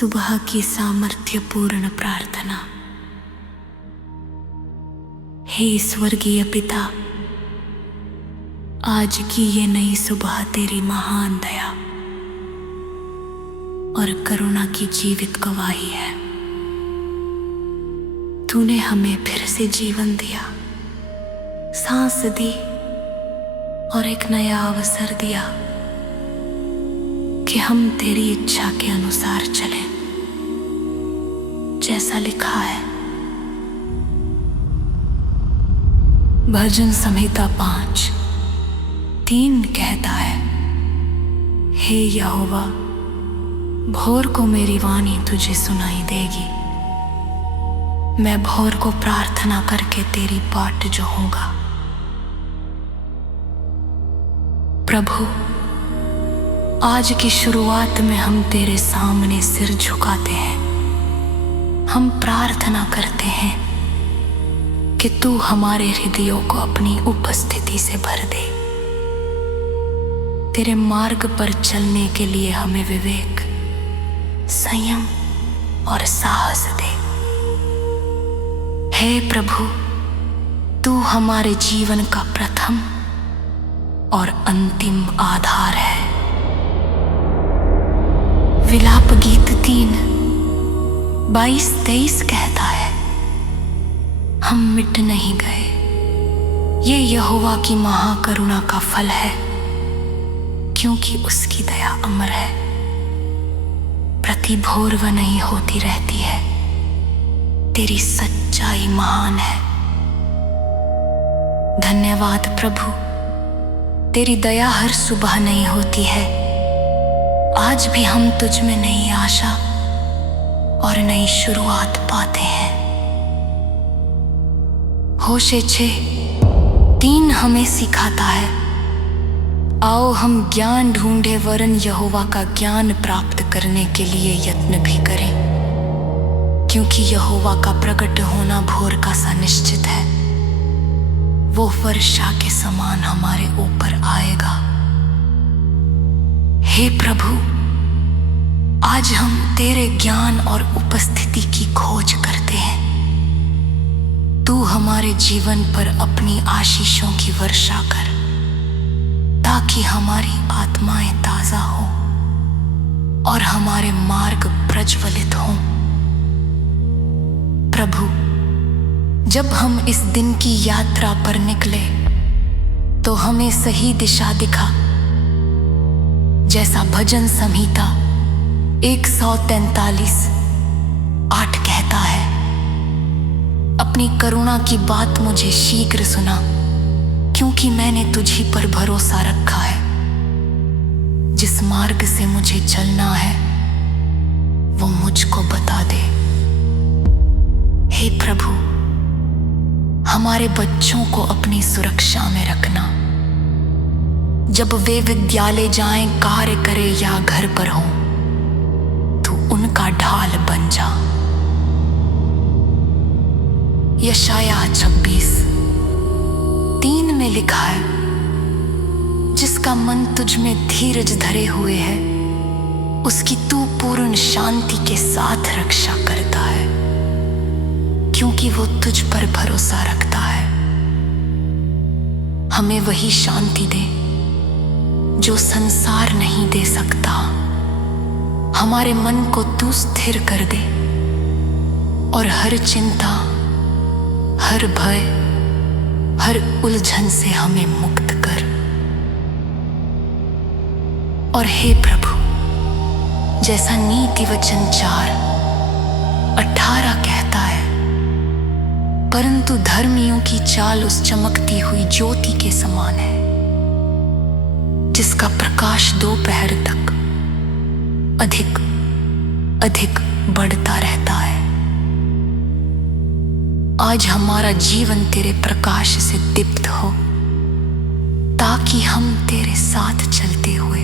सुबह की सामर्थ्यपूर्ण प्रार्थना। हे स्वर्गीय पिता, आज की ये नई सुबह तेरी महान दया और करुणा की जीवित गवाही है। तूने हमें फिर से जीवन दिया, सांस दी और एक नया अवसर दिया कि हम तेरी इच्छा के अनुसार चलें। जैसा लिखा है भजन संहिता 5:3 कहता है, हे यहोवा, भोर को मेरी वाणी तुझे सुनाई देगी। मैं भोर को प्रार्थना करके तेरी बाट जोहूंगा। प्रभु, आज की शुरुआत में हम तेरे सामने सिर झुकाते हैं। हम प्रार्थना करते हैं कि तू हमारे हृदयों को अपनी उपस्थिति से भर दे। तेरे मार्ग पर चलने के लिए हमें विवेक, संयम और साहस दे। हे प्रभु, तू हमारे जीवन का प्रथम और अंतिम आधार है। विलाप गीत 3:22-23 कहता है, हम मिट नहीं गए। ये यहोवा की महाकरुणा का फल है, क्योंकि उसकी दया अमर है। प्रति भोर वह नहीं होती रहती है। तेरी सच्चाई महान है। धन्यवाद प्रभु, तेरी दया हर सुबह नहीं होती है। आज भी हम तुझ में नई आशा और नई शुरुआत पाते हैं। होशे 6:3 हमें सिखाता है, आओ हम ज्ञान ढूंढे वरन यहोवा का ज्ञान प्राप्त करने के लिए यत्न भी करें, क्योंकि यहोवा का प्रकट होना भोर का सा निश्चित है। वो वर्षा के समान हमारे ऊपर आएगा। हे प्रभु, आज हम तेरे ज्ञान और उपस्थिति की खोज करते हैं। तू हमारे जीवन पर अपनी आशीषों की वर्षा कर, ताकि हमारी आत्माएं ताजा हो और हमारे मार्ग प्रज्वलित हों। प्रभु, जब हम इस दिन की यात्रा पर निकले तो हमें सही दिशा दिखा, जैसा भजन संहिता 143:8 कहता है, अपनी करुणा की बात मुझे शीघ्र सुना, क्योंकि मैंने तुझी पर भरोसा रखा है। जिस मार्ग से मुझे चलना है वो मुझको बता दे। हे प्रभु, हमारे बच्चों को अपनी सुरक्षा में रखना। जब वे विद्यालय जाएं, कार्य करें या घर पर हों, तू उनका ढाल बन जा। यशायाह 26:3 में लिखा है, जिसका मन तुझ में धीरज धरे हुए है, उसकी तू पूर्ण शांति के साथ रक्षा करता है, क्योंकि वो तुझ पर भरोसा रखता है। हमें वही शांति दे जो संसार नहीं दे सकता। हमारे मन को तू स्थिर कर दे और हर चिंता, हर भय, हर उलझन से हमें मुक्त कर। और हे प्रभु, जैसा नीति वचन 4:18 कहता है, परंतु धर्मियों की चाल उस चमकती हुई ज्योति के समान है, जिसका प्रकाश दोपहर तक अधिक अधिक बढ़ता रहता है। आज हमारा जीवन तेरे प्रकाश से दीप्त हो, ताकि हम तेरे साथ चलते हुए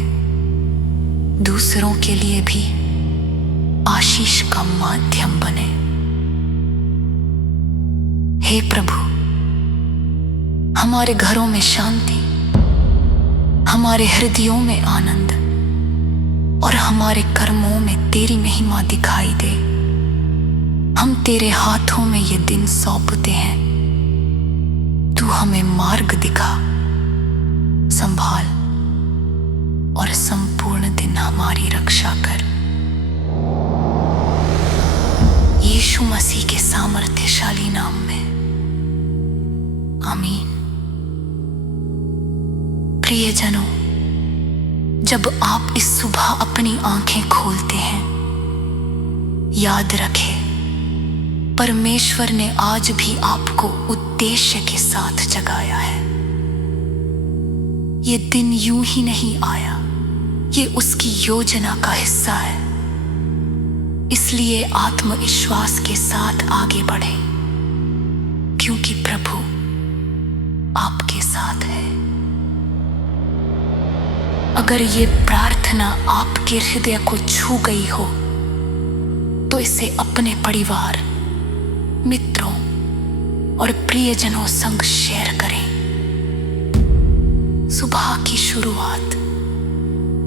दूसरों के लिए भी आशीष का माध्यम बने। हे प्रभु, हमारे घरों में शांति, हमारे हृदयों में आनंद, और हमारे कर्मों में तेरी महिमा दिखाई दे। हम तेरे हाथों में ये दिन सौंपते हैं। तू हमें मार्ग दिखा, संभाल और संपूर्ण दिन हमारी रक्षा कर। यीशु मसीह के सामर्थ्यशाली नाम में, आमीन। प्रियजनों, जब आप इस सुबह अपनी आंखें खोलते हैं, याद रखें, परमेश्वर ने आज भी आपको उद्देश्य के साथ जगाया है। ये दिन यूं ही नहीं आया, ये उसकी योजना का हिस्सा है। इसलिए आत्मविश्वास के साथ आगे बढ़ें, क्योंकि प्रभु आपके साथ है। अगर ये प्रार्थना आपके हृदय को छू गई हो, तो इसे अपने परिवार, मित्रों और प्रियजनों संग शेयर करें। सुबह की शुरुआत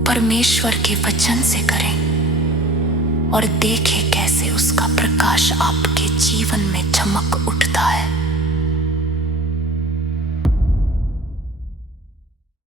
परमेश्वर के वचन से करें और देखें कैसे उसका प्रकाश आपके जीवन में चमक उठता है।